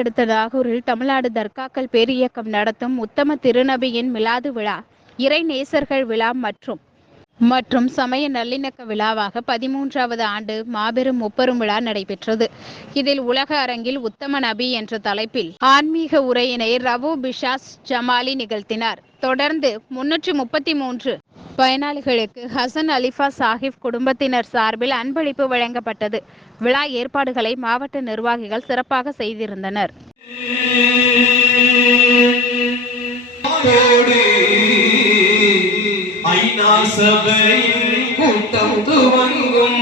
அடுத்த நாகூரில் தமிழ்நாடு தர்காக்கள் பேரியக்கம் நடத்தும் உத்தம திருநபியின் மிலாது விழா, இறை நேசர்கள் விழா மற்றும் சமய நல்லிணக்க விழாவாக 13வது ஆண்டு மாபெரும் முப்பெரும் விழா நடைபெற்றது. இதில் உலக அரங்கில் உத்தம நபி என்ற தலைப்பில் ஆன்மீக உரையினை ரவு பிஷாஸ் ஜமாலி நிகழ்த்தினார். தொடர்ந்து 333 பயனாளிகளுக்கு ஹசன் அலிஃபா சாஹிப் குடும்பத்தினர் சார்பில் அன்பளிப்பு வழங்கப்பட்டது. விழா ஏற்பாடுகளை மாவட்ட நிர்வாகிகள் சிறப்பாக செய்திருந்தனர். கூட்டம் துவங்கும்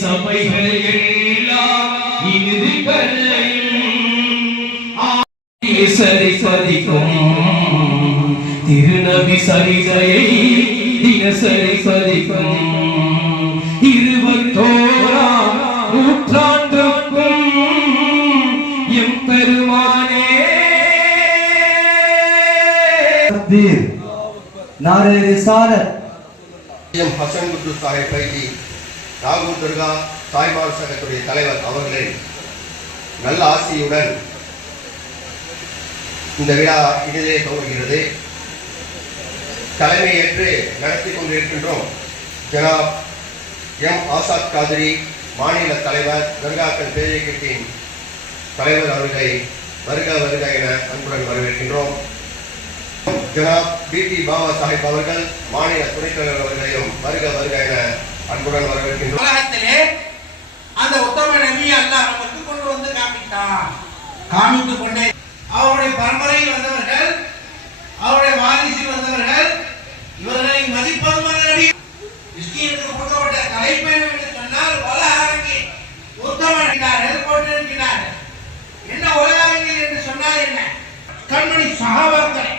சபைகள் எல்லாம் சரி பதிக்கும் திருநபி சரிதையை தினசரி பதிக்கும் 21ஆம் நூற்றாண்டுக்கும் எம் பெருமானே नारे रिसालत ஹசன் குட்டு சாஹிப் பைஜி நாகூர் தர்கா தாய்மார் சங்கத்துடைய தலைவர் அவர்களின் நல்ல ஆசியுடன் இந்த விழா இதிலே துவங்குகிறது. தலைமையேற்று நடத்தி கொண்டிருக்கின்றோம் ஜனாப் எம் ஆசாத் காதிரி மாநில தலைவர் தர்காக்கள் பேரியக்கத்தின் தலைவர் அவர்களை வருக வருக என அன்புடன் வரவேற்கின்றோம். ஜனாப் BT பாபா சாஹிப் அவர்கள் மாநில துணைத் தலைவர் அவர்களையும் வருக வருக என அன்புடன் வரவேற்கின்றோம். உலகத்திலே அந்த உத்தம நபியை அல்லாஹ் நமக்கு கொண்டு வந்து காமித்துக் கொண்டே அவருடைய பரம்பரையில் வந்தவர்கள், அவருடைய வாரிசில் வந்தவர்கள், இவர்களை மதிப்பதும் நபி இஸ்கீனுக்கு கொடுக்கப்பட்ட தலைப்பு என்று சொன்னால் உலக அரங்கில் உத்தம நபிகள் போட்டிருக்கிறார்கள். என்ன உலக அரங்கில் என்று சொன்னால் என்ன? கண்மணி சஹாபாக்களை,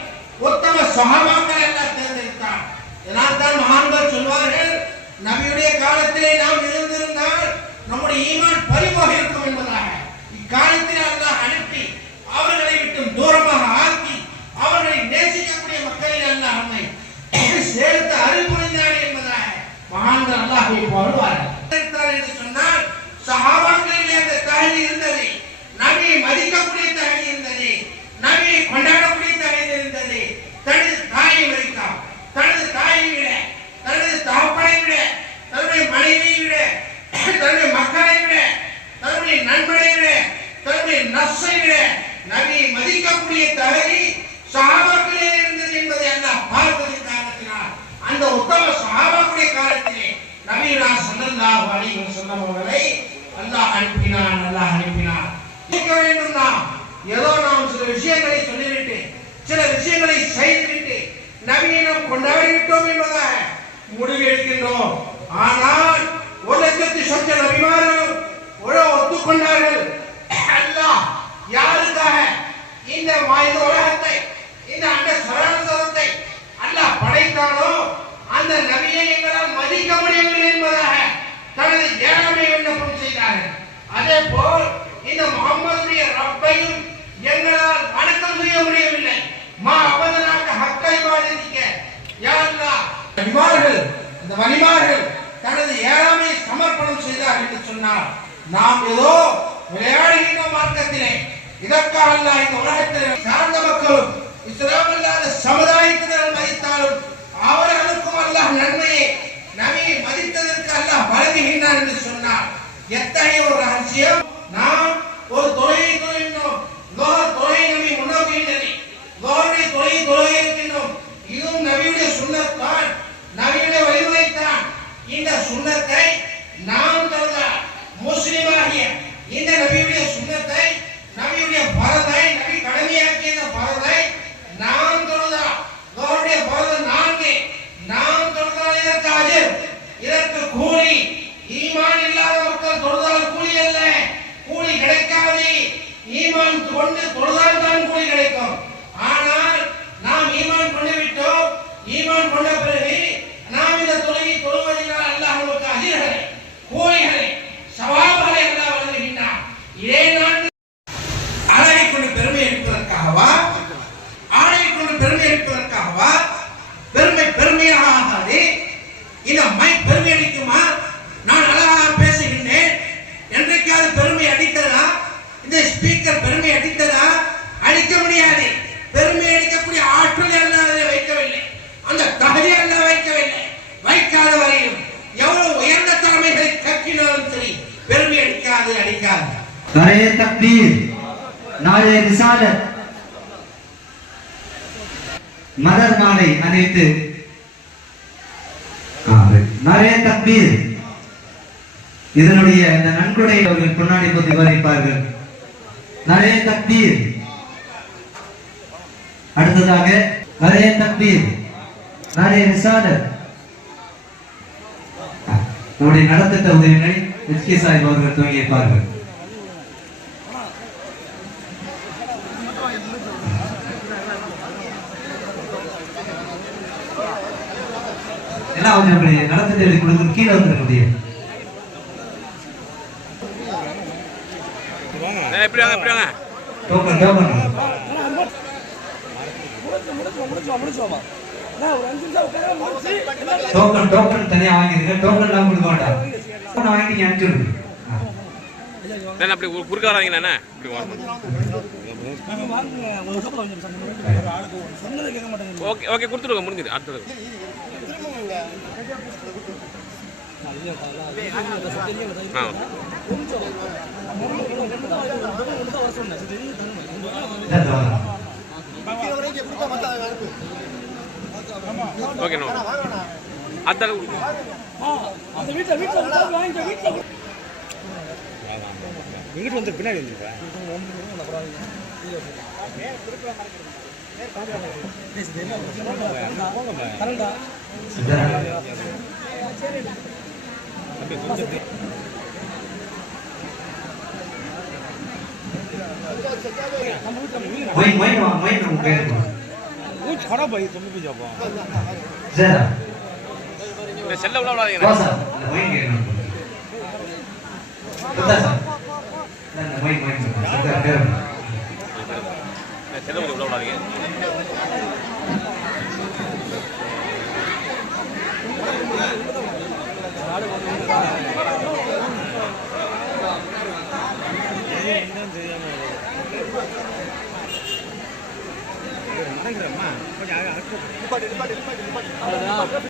உத்தம சஹாபாக்களை எல்லாம் தேர்ந்தெடுத்தார். இதனால் தான் மகான்கள் சொல்வார்கள், நபியுடைய காலத்திலே நாம் இருந்திருந்தால் நம்முடைய ஈமான் பறிபோக இருக்கும் என்பதாக. இக்காலத்தில் அல்லாஹ் அனுப்பி அவர்களை விட்டு தூரமாக ஆக்கி அவர்களை நேசிக்கக்கூடிய மக்களில் அல்லாஹ் நம்மை சேர்த்து அருள் புரிந்தார் என்பதாக மகான்கள் அல்லாஹ்வை புகழ்வார்கள். என்று சொன்னால் சஹாபாக்களிலே அந்த தகுதி இருந்தது, நபியை மதிக்கக்கூடிய தகுதி இருந்தது, நபியை கொண்டாடக்கூடிய தகுதி இருந்தது. தனது தாயை மதித்தார், தனது தாயை விட, தனது தகப்பனை விட, தன்னுடைய மனைவியை விட, தன்னுடைய மக்களை விட, தன்னுடைய நண்பனை விட, தன்னுடைய நஃப்ஸை விட நபியை மதிக்கக்கூடிய தகுதி சஹாபாக்களிலே இருந்தது என்பதை அல்லாஹ் பார்த்ததின் காரணத்தினால் அந்த உத்தம சஹாபாக்களுடைய காலத்திலே நபியுல்லா ஸல்லல்லாஹு அலைஹி வஸல்லம் அவர்களை அல்லாஹ் அனுப்பினார். கேட்க வேண்டும், நாம் சில விஷயங்களை சொல்லிவிட்டு சில விஷயங்களை செய்துவிட்டு நபியை நாம் கொண்டாடிவிட்டோம் என்பதாக முடிவு எடுக்கின்றோம். ஆனால் 1,00,000 சொச்ச நபிமார்கள் ஒத்துக்கொண்டார்கள். அல்லாஹ் யாருக்காக இந்த உலகத்தை, இந்த அண்ட சராசரத்தை அல்லாஹ் படைத்தானோ அந்த நபியை எங்களால் மதிக்க முடியவில்லை என்பதாக தனது ஏழமை விண்ணப்பம் செய்தார்கள். அதே போல் இந்த முகம்மதுடைய ரப்பையும் எங்களால் வணக்கம் செய்ய முடியவில்லை. மா அபதனாக ஹக்கை பாதிக்க யா அல்லாஹ் இந்த வலிமார்கள் தனது ஏழாமை சமர்ப்பணம் செய்தார் என்று சொன்னார். நாம் ஏதோ விளையாடுகின்ற மார்க்கத்திலே இதற்காக அல்லாஹ் இந்த உலகத்தில் சார்ந்த மக்களும் இஸ்லாம் அல்லாத சமுதாயத்தினர் மதித்தாலும் அவர்களுக்கும் அல்லாஹ் நன்மையை நபியை மதித்ததற்கு அல்லாஹ் வழங்குகின்றார் என்று சொன்னார். எத்தகைய ஒரு ரகசியம்! நாம் ஒரு தொழுகை தொழுகின்றோம், தொழுகை நபி முன்னோக்குகின்றது, தொழுகை இருக்கின்றோம். இதுவும் நபியுடைய சுன்னத்தான், நபியுடைய வழிமுறைத்தான். இந்த சுன்னத்தை நாம் தொழுதால் முஸ்லிமாகிய இந்த நபியுடைய சுன்னத்தை, நபியுடைய பரதை, நபி கடமையாக்கிய இந்த பரதை நாம் தொழுதால் அவருடைய பரதை 4 நாம் தொழுதால் இதற்கு அஜர், இதற்கு கூலி. ஈமான் இல்லாத மக்கள் தொழுதால் கூலி அல்ல, கூலி கிடைக்காது. ஈமான் கொண்டு தொழுதால் தான் கூலி கிடைக்கும். ஆனால் நாம் ஈமான் கொண்டு விட்டோம். ஈமான் கொண்ட பிறகு நாம் இந்த தொழுகை தொழுவதனால் அல்லாஹ் நமக்கு அஜர் அதை அடிக்காது. नारे तकबीर, नारे रिसालत, மலர் மாலை அனைத்து நாரே தக்பீர். இதனுடைய இந்த நன்கொடை அவர்கள் பொன்னாடி போத்தி விவரிப்பார்கள். நாரே தக்பீர். அடுத்ததாக நாரே தக்பீர், நாரே ரிசாலத். நம்முடைய நடத்திட்ட உதவிகளை எச்.கே. சாஹிப் அவர்கள் துவங்கி வைப்பார்கள். எல்லாம் கொஞ்சம் அப்படி நடத்திட்டு எழுதி கொடுத்து கீழே வந்துருக்க முடியும். டோக்கன் டோக்கன் டோக்கன் டோக்கன் தனியா வாங்கிருங்க. டோக்கன் எல்லாம் கொடுக்க வேண்டாம். டோக்கன் வாங்கி அனுப்பிச்சுடுங்க. அப்படி குறுக்க வராதீங்கண்ணா. ஓகே ஓகே கொடுத்துருங்க, முடிஞ்சிடு. அடுத்தது ஓகே அடுத்த இங்கிட்டு வந்து பின்னாடி வந்துருப்பேன். खराब भाई तुम भी जाओ जरा செல்ல உள்ள விடாதீங்க. வா சார் இந்த மைண்ட் கேட்கணும். பத்தா சார் நான் மைண்ட் சார் கேட்கணும். செல்ல உள்ள விடாதீங்க. நடக்கிறம்மா கொஞ்சம்